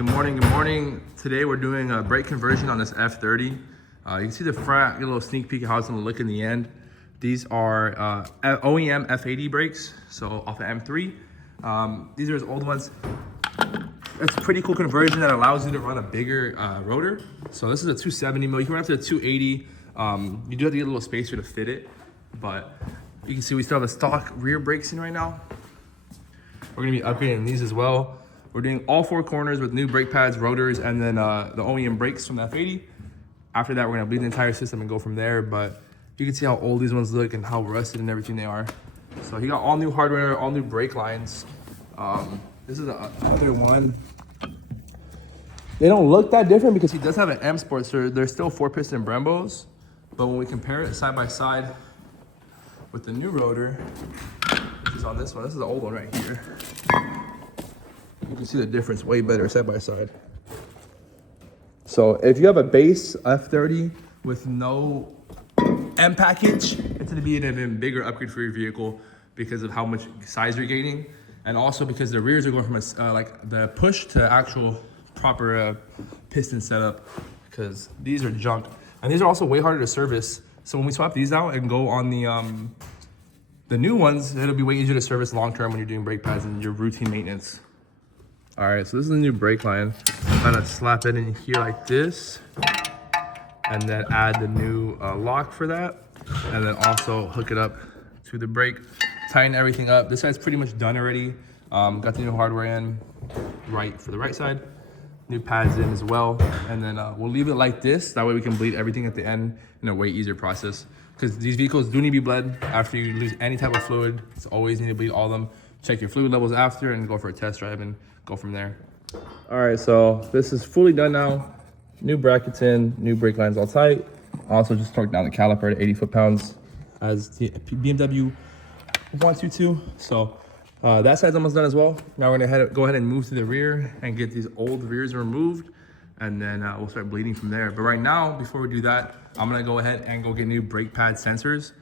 Good morning, good morning. Today we're doing a brake conversion on this F30. You can see the front, get a little sneak peek of how it's gonna look in the end. These are OEM F80 brakes, so off the M3. These are his old ones. It's a pretty cool conversion that allows you to run a bigger rotor. So this is a 270 mil. You can run up to a 280. You do have to get a little spacer to fit it, but you can see we still have the stock rear brakes in right now. We're gonna be upgrading these as well. We're doing all four corners with new brake pads, rotors, and then the OEM brakes from the F80. After that, we're gonna bleed the entire system and go from there. But you can see how old these ones look and how rusted and everything they are. So he got all new hardware, all new brake lines. This is another one. They don't look that different because he does have an M Sport, so they're still 4-piston Brembos. But when we compare it side by side with the new rotor, which is on this one, this is the old one right here. You can see the difference way better side by side. So if you have a base F30 with no M package, it's gonna be an even bigger upgrade for your vehicle because of how much size you're gaining. And also because the rears are going from like the push to actual proper piston setup, because these are junk. And these are also way harder to service. So when we swap these out and go on the new ones, it'll be way easier to service long-term when you're doing brake pads and your routine maintenance. All right, so this is the new brake line. I'm gonna slap it in here like this, and then add the new lock for that, and then also hook it up to the brake, tighten everything up. This side's pretty much done already. Got the new hardware in for the right side, new pads in as well, and then we'll leave it like this. That way we can bleed everything at the end in a way easier process. Because these vehicles do need to be bled after you lose any type of fluid. It's always need to bleed all of them. Check your fluid levels after and go for a test drive and go from there. All right, so this is fully done now. New brackets in, new brake lines all tight. Also just torqued down the caliper to 80 foot-pounds as the BMW wants you to. So that side's almost done as well. Now we're gonna go ahead and move to the rear and get these old rears removed, and then we'll start bleeding from there. But right now, before we do that, I'm gonna go ahead and go get new brake pad sensors.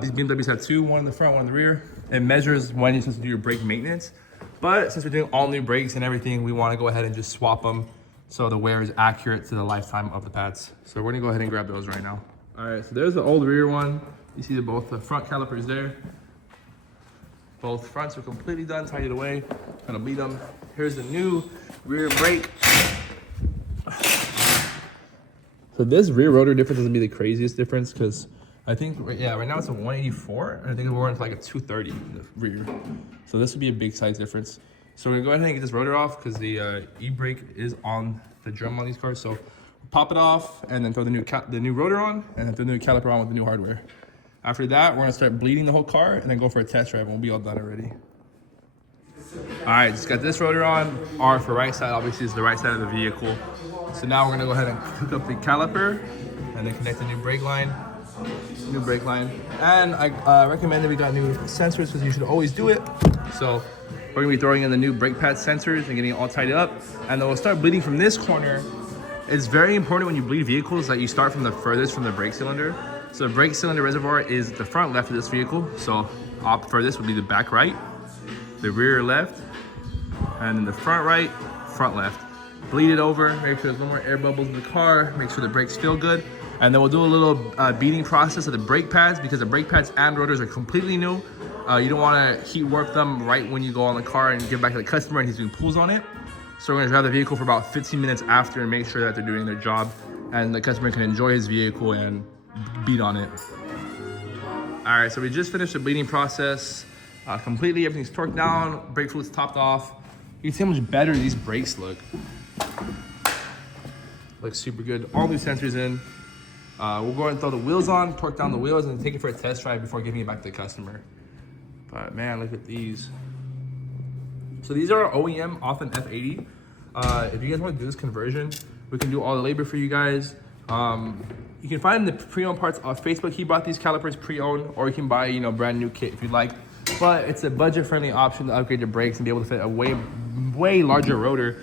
These BMWs have two, one in the front, one in the rear. It measures when you're supposed to do your brake maintenance. But since we're doing all new brakes and everything, we wanna go ahead and just swap them so the wear is accurate to the lifetime of the pads. So we're gonna go ahead and grab those right now. All right, so there's the old rear one. You see both the front calipers there. Both fronts are completely done, tied it away. Gonna bleed them. Here's the new rear brake. So this rear rotor difference is gonna be the craziest difference because I think, yeah, right now it's a 184, and I think we're going to like a 230 in the rear. So this would be a big size difference. So we're gonna go ahead and get this rotor off because the e-brake is on the drum on these cars. So pop it off and then throw the new rotor on and then throw the new caliper on with the new hardware. After that, we're gonna start bleeding the whole car and then go for a test drive and we'll be all done already. All right, just got this rotor on. R for right side, obviously is the right side of the vehicle. So now we're gonna go ahead and hook up the caliper and then connect the new brake line. And I recommend that we got new sensors because you should always do it. So we're gonna be throwing in the new brake pad sensors and getting it all tied up. And then we'll start bleeding from this corner. It's very important when you bleed vehicles that you start from the furthest from the brake cylinder. So the brake cylinder reservoir is the front left of this vehicle. So up furthest would be the back right, the rear left, and then the front right, front left. Bleed it over, make sure there's no more air bubbles in the car, make sure the brakes feel good. And then we'll do a little beating process of the brake pads because the brake pads and rotors are completely new. You don't want to heat work them right when you go on the car and give back to the customer and he's doing pulls on it. So we're going to drive the vehicle for about 15 minutes after and make sure that they're doing their job and the customer can enjoy his vehicle and beat on it. All right, so we just finished the bleeding process completely. Everything's torqued down, brake fluid's topped off. You can see how much better these brakes look. Looks super good. All new sensors in. We'll go ahead and throw the wheels on, torque down the wheels, and take it for a test drive before giving it back to the customer. But man, look at these. So these are OEM off an F80. If you guys want to do this conversion, we can do all the labor for you guys. You can find the pre-owned parts off Facebook. He bought these calipers pre-owned, or you can buy, brand new kit if you'd like. But it's a budget-friendly option to upgrade your brakes and be able to fit a way larger rotor.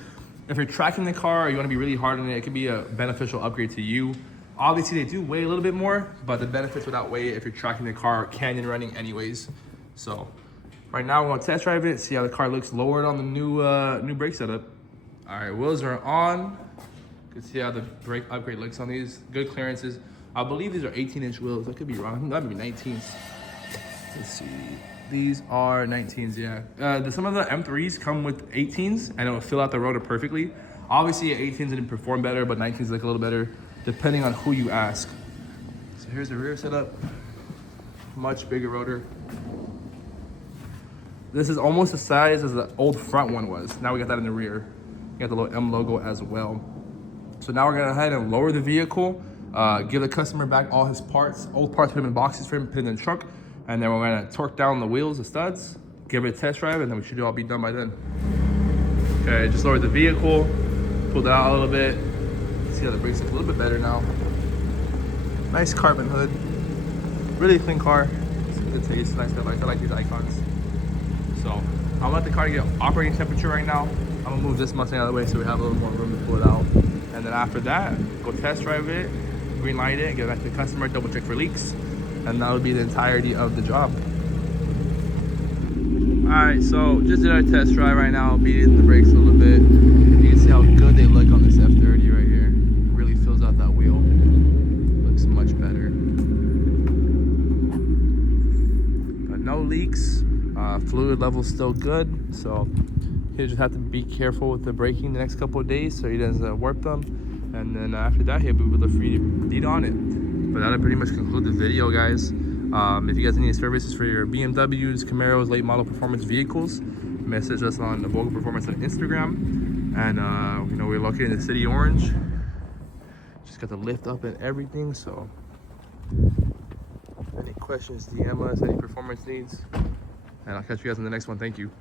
If you're tracking the car or you want to be really hard on it, it could be a beneficial upgrade to you. Obviously, they do weigh a little bit more, but the benefits would outweigh it if you're tracking the car canyon running anyways. So right now, we're going to test drive it, see how the car looks lowered on the new brake setup. All right, wheels are on. You can see how the brake upgrade looks on these. Good clearances. I believe these are 18-inch wheels. I could be wrong. I think that might be 19s. Let's see. These are 19s, yeah. Some of the M3s come with 18s, and it will fill out the rotor perfectly. Obviously, 18s didn't perform better, but 19s look a little better, depending on who you ask. So here's the rear setup. Much bigger rotor. This is almost the size as the old front one was. Now we got that in the rear. You got the little M logo as well. So now we're gonna go ahead and lower the vehicle, give the customer back all his parts. Old parts put them in boxes for him, put it in the trunk, and then we're gonna torque down the wheels, the studs, give it a test drive, and then we should all be done by then. Okay, just lowered the vehicle, pulled it out a little bit. See how the brakes look a little bit better now. Nice carbon hood. Really clean car. It's a good taste, nice headlights. I like these icons. So I'm gonna let the car get operating temperature right now. I'm gonna move this Mustang out of the way so we have a little more room to pull it out. And then after that, go test drive it, green light it, get it back to the customer, double check for leaks. And that'll be the entirety of the job. All right, so just did our test drive right now, beating the brakes a little bit. You can see how good they look on this F30 right here. It really fills out that wheel. Looks much better. But no leaks. Fluid level's still good, so he'll just have to be careful with the braking the next couple of days so he doesn't warp them. And then after that, he'll be able to free beat on it. But that'll pretty much conclude the video, guys. If you guys need any services for your BMWs, Camaros, late model performance vehicles, message us on the Vocal Performance on Instagram. And you know, we're located in the city of Orange. Just got the lift up and everything, so any questions, DM us, any performance needs. And I'll catch you guys in the next one. Thank you.